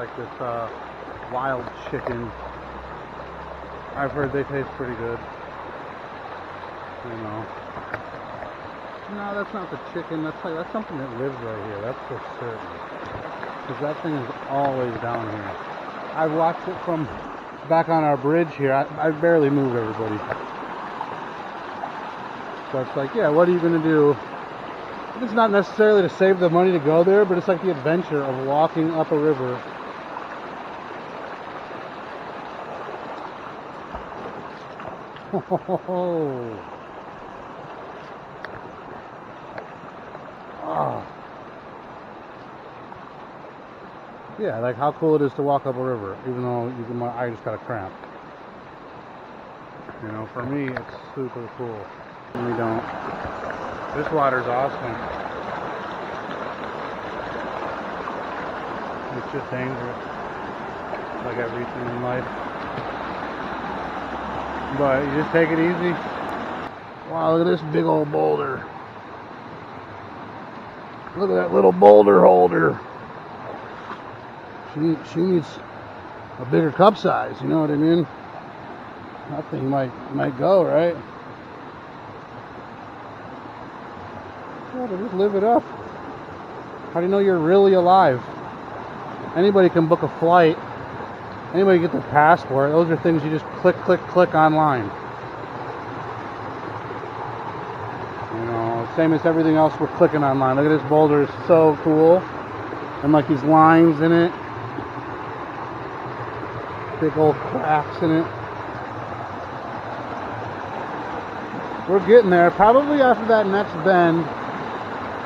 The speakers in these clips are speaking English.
like this wild chicken. I've heard they taste pretty good. You know. No, that's not the chicken. That's something that lives right here. That's for certain. Because that thing is always down here. I've watched it from back on our bridge here. I barely move, everybody. So it's like, yeah, what are you going to do? It's not necessarily to save the money to go there, but it's like the adventure of walking up a river. Oh. Yeah, like how cool it is to walk up a river, even though I just got a cramp. You know, for me, it's super cool. And we don't. This water's awesome. It's just dangerous, like everything in life. But you just take it easy. Wow, look at this big old boulder. Look at that little boulder holder. She needs a bigger cup size, you know what I mean? That thing might go, right? Yeah, but just live it up. How do you know you're really alive? Anybody can book a flight. Anybody get their passport. Those are things you just click online. You know, same as everything else we're clicking online. Look at this boulder, it's so cool. And like these lines in it. Big old cracks in it. We're getting there. Probably after that next bend.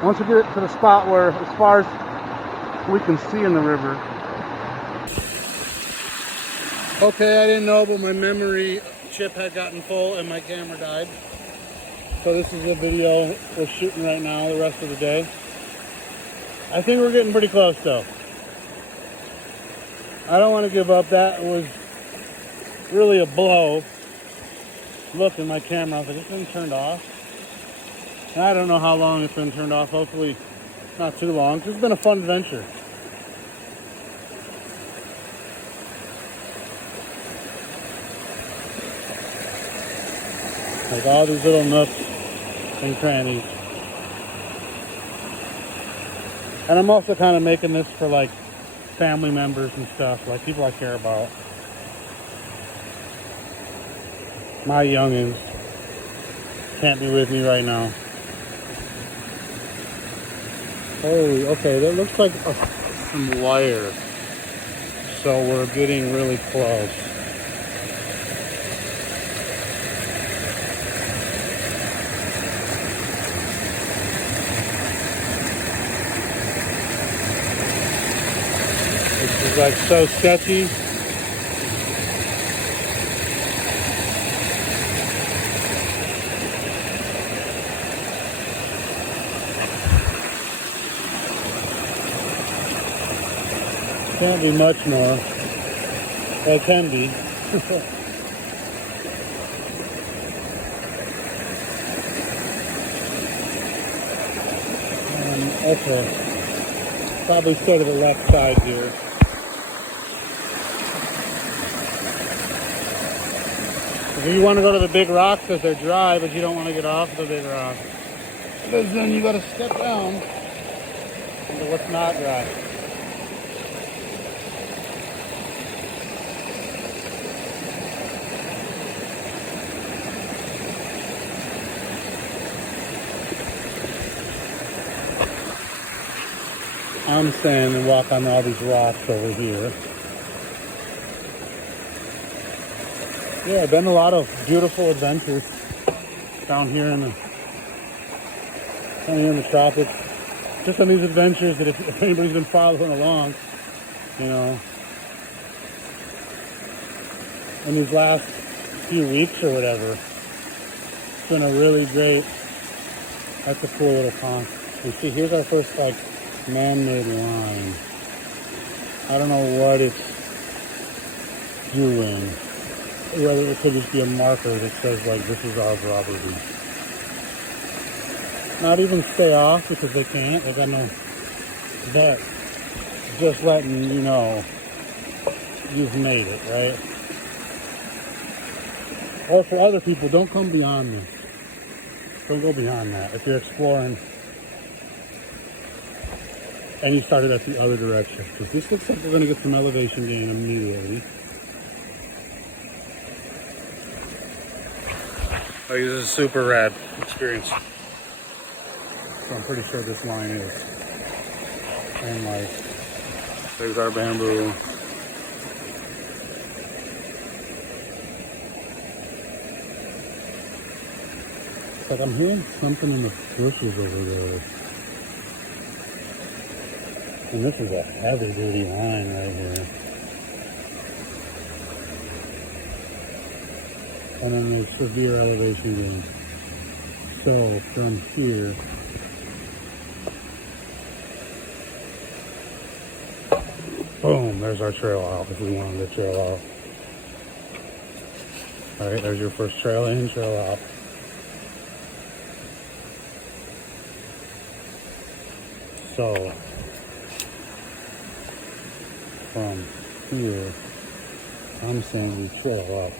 Once we get to the spot where, as far as we can see in the river. Okay, I didn't know, but my memory chip had gotten full and my camera died. So this is the video we're shooting right now, the rest of the day. I think we're getting pretty close though. I don't want to give up. That was really a blow. Look in my camera, I was like, this thing turned off. And I don't know how long it's been turned off. Hopefully not too long. It's been a fun adventure. Like all these little nooks and crannies. And I'm also kind of making this for like family members and stuff, like people I care about. My youngins can't be with me right now. Holy, okay, that looks like some wire. So we're getting really close. This is like so sketchy. Can't be much more. Well, it can be. Okay. Probably stay to the left side here. If you want to go to the big rocks because they're dry, but you don't want to get off the big rocks, because then you got to step down into what's not dry. I'm saying and walk on all these rocks over here. Yeah, been a lot of beautiful adventures down here in the tropics. Just on these adventures that if anybody's been following along, you know, in these last few weeks or whatever, it's been a really great. That's a cool little pond. You see, here's our first like man-made line. I don't know what it's doing. Whether it could just be a marker that says like this is our property. Not even stay off because they can't. They got no vet. Just letting you know you've made it, right? Or for other people, don't come beyond this. Don't go beyond that. If you're exploring and you started at the other direction, because this looks like we're going to get some elevation gain immediately. Like, this is a super rad experience. So I'm pretty sure this line is. And like, there's our bamboo. It's like I'm hearing something in the bushes over there. And this is a heavy duty line right here. And then there's severe elevation gain. So from here, boom, there's our trail out if we wanted to trail out. Alright, there's your first trail in, trail out. So from here, I'm saying we trail up.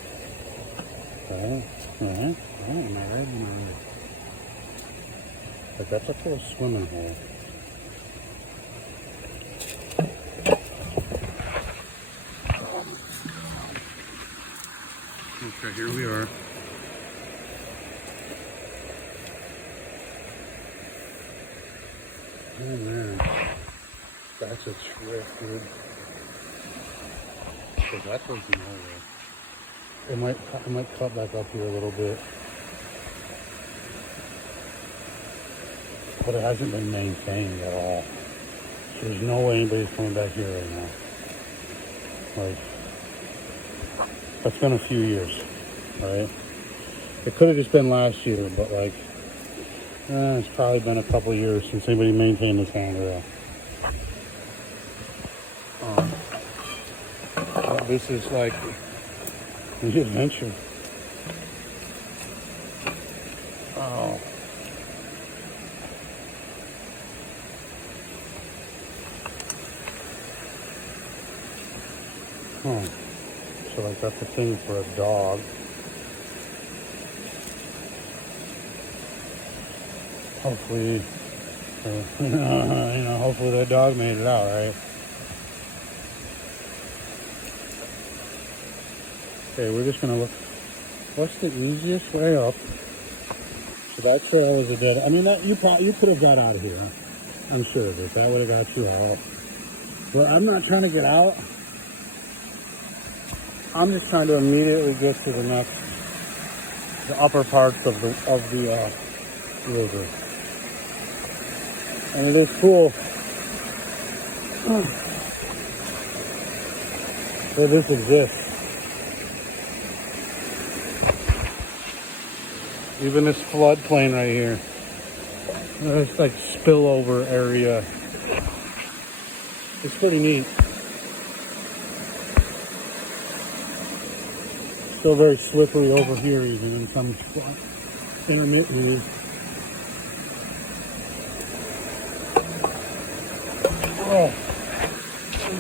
Right? Am I right? But that's a full swimming hole. Okay, here we are. Oh man, that's a trick, dude. Because that goes nowhere. It might cut back up here a little bit, but it hasn't been maintained at all. So there's no way anybody's coming back here right now. Like, that's been a few years, right? It could have just been last year, but like, it's probably been a couple of years since anybody maintained this handrail. This is like the adventure. Oh. Huh. So like that's a thing for a dog. Hopefully, hopefully that dog made it out, right? Okay, we're just gonna look. What's the easiest way up? So that trail is a dead. I mean, that you could have got out of here. I'm sure of it. That would have got you out. But I'm not trying to get out. I'm just trying to immediately get to the upper parts of the river. And it is cool that this exists. Even this floodplain right here. It's like spillover area. It's pretty neat. Still very slippery over here even in some spots. Intermittently. Oh.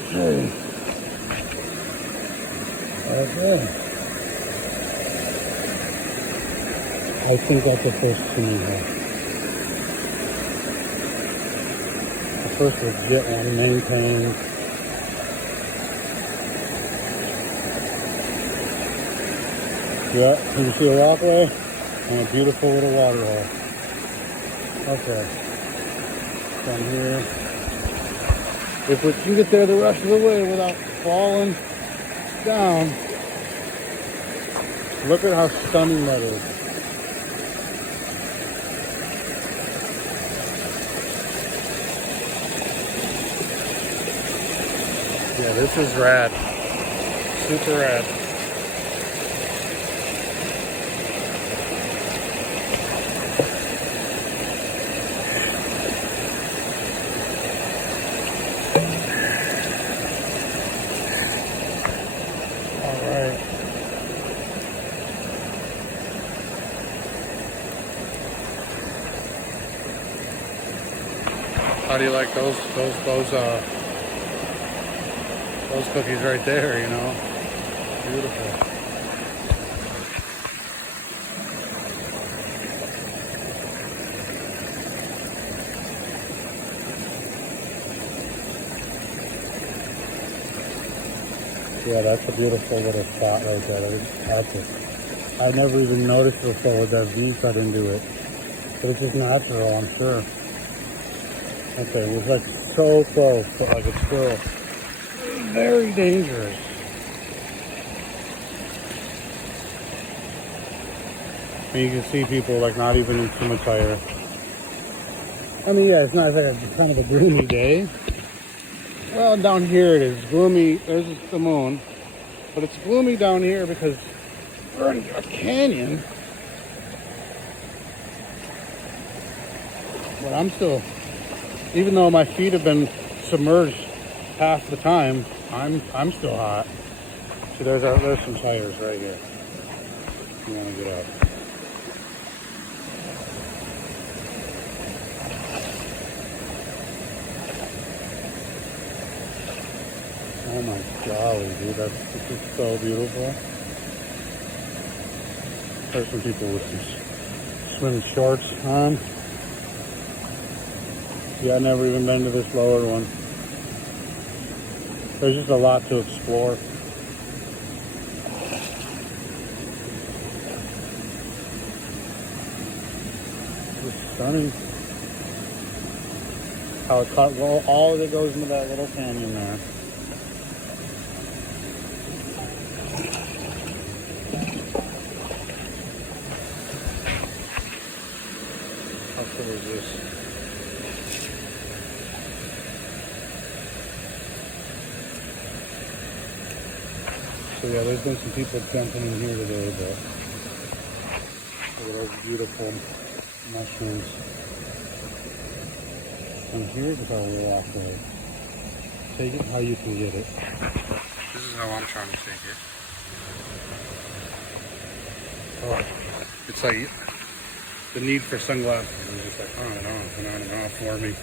Okay. Okay. I think that's the first to me here. The first legit one, maintained. Yeah, you can see a walkway and a beautiful little water hole. Okay. From here. If we can get there the rest of the way without falling down, look at how stunning that is. Yeah, this is rad. Super rad. All right. How do you like those those cookies right there, you know. Beautiful. Yeah, that's a beautiful little spot right there. That's it. I've never even noticed before with that V cut into it. But it's just natural, I'm sure. Okay, it was like so close, but like it's still very dangerous. And you can see people like not even in swim attire. I mean, yeah, it's not like a kind of a gloomy day. Well, down here it is gloomy. There's the moon. But it's gloomy down here because we're in a canyon. But I'm still, even though my feet have been submerged half the time, I'm still hot. See, there's some tires right here. You want to get up. Oh my golly, dude, this is so beautiful. There's some people with some swim shorts on. Yeah, I've never even been to this lower one. There's just a lot to explore. It's stunning. How it cut, well, all of it goes into that little canyon there. How cool is this? So yeah, there's been some people jumping in here today, but look at those beautiful mushrooms. And here's how we walk there. Take it how you can get it. This is how I'm trying to take it. Oh, it's like the need for sunglasses is just like on and on and on and on for me.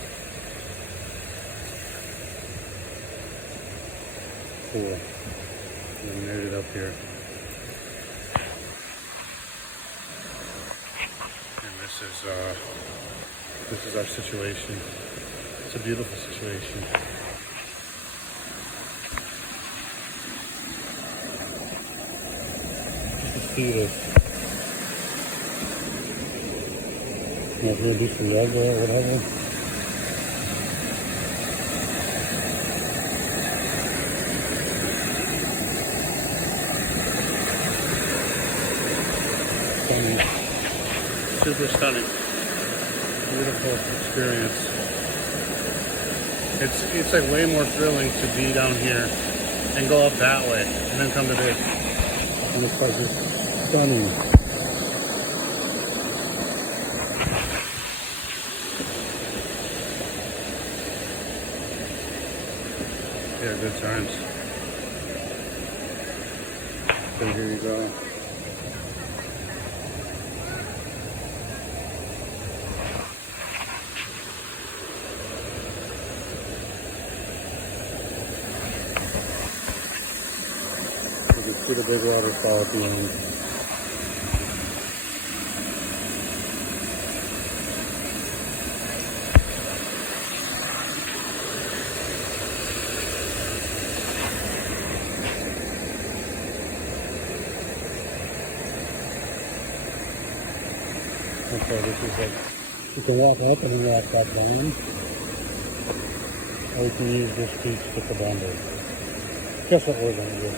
Cool. We made it up here. And this is our situation. It's a beautiful situation. You can see this. I'm gonna do some yoga or whatever. Stunning. Super stunning. Beautiful experience. It's like way more thrilling to be down here and go up that way and then come to this. And it's like just stunning. Yeah, good times. So here you go. You can see the big waterfall at the end. Okay, this is like, you can walk up and then walk back down. Or you can use this beach to the bundle. Guess what we're gonna do.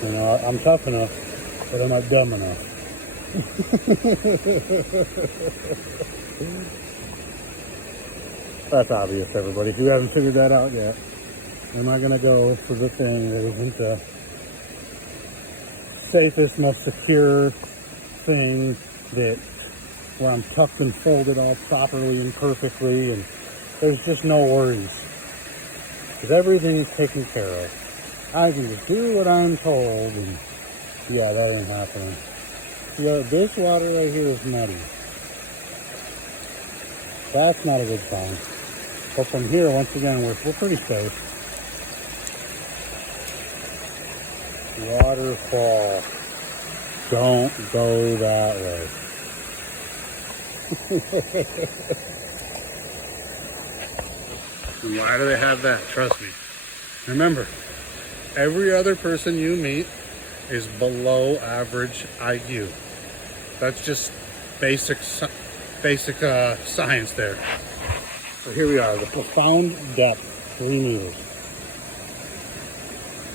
You know, I'm tough enough, but I'm not dumb enough. That's obvious, everybody. If you haven't figured that out yet, am I gonna go for the thing that isn't the safest, most secure thing, that where I'm tucked and folded all properly and perfectly, and there's just no worries because everything is taken care of. I can just do what I'm told, and yeah, that ain't happening. Yeah, this water right here is muddy. That's not a good sign. But from here, once again, we're pretty safe. Waterfall. Don't go that way. Why do they have that? Trust me. Remember, every other person you meet is below average IQ. That's just basic science there. So here we are, the profound depth, 3 meters.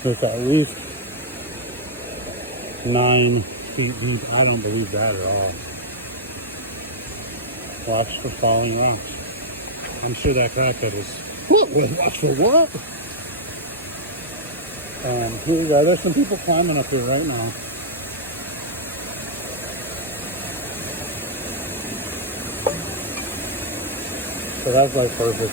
It's at least 9 feet deep. I don't believe that at all. Watch for falling rocks. I'm sure that crackhead is, what? Watch for what? Here we go. There's some people climbing up here right now. So that's like perfect.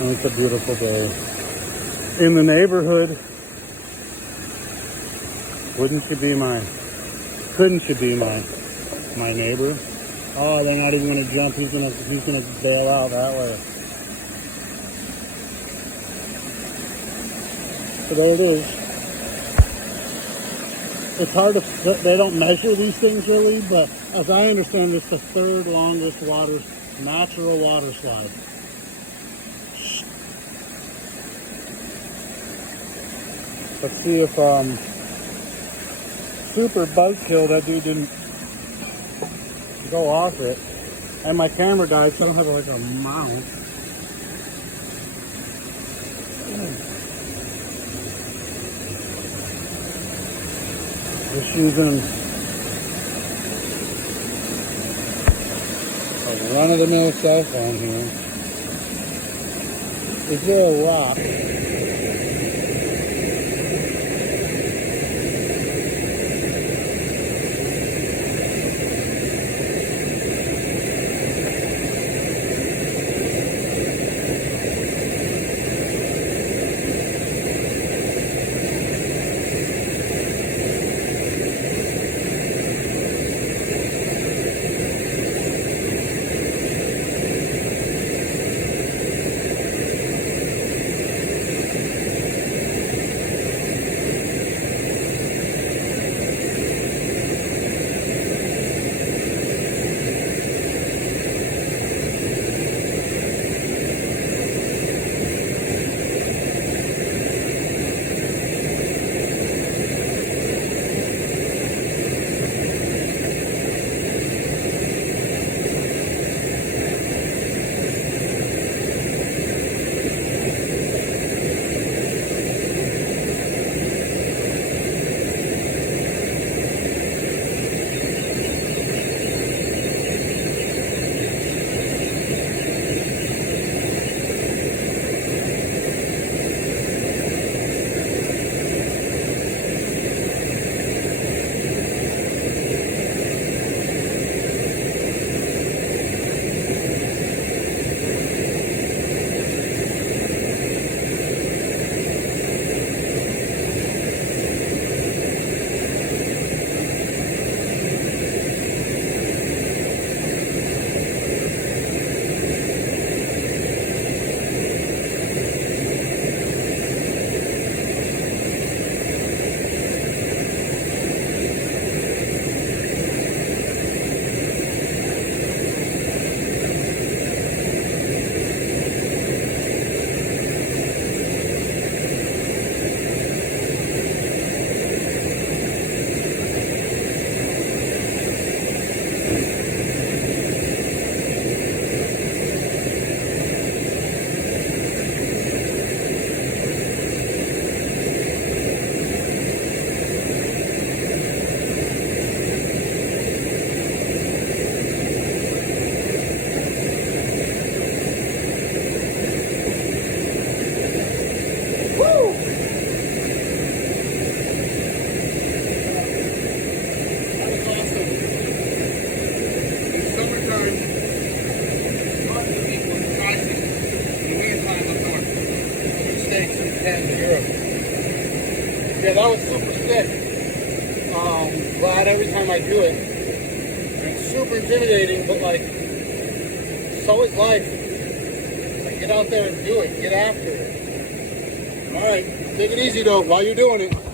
And it's a beautiful day in the neighborhood. Couldn't you be my neighbor? Oh, they're not even gonna jump. He's gonna bail out that way. So there it is. It's hard to, they don't measure these things really, but as I understand, it's the 3rd longest natural water slide. Let's see if super buzzkill, that dude didn't go off it. And my camera died, so I don't have like a mount. Just using a run-of-the-mill cell phone here. Is there a rock? Yeah, that was super sick. Glad every time I do it, It's super intimidating, but like, so is life. Like, get out there and do it. Get after it. All right, take it easy though while you're doing it.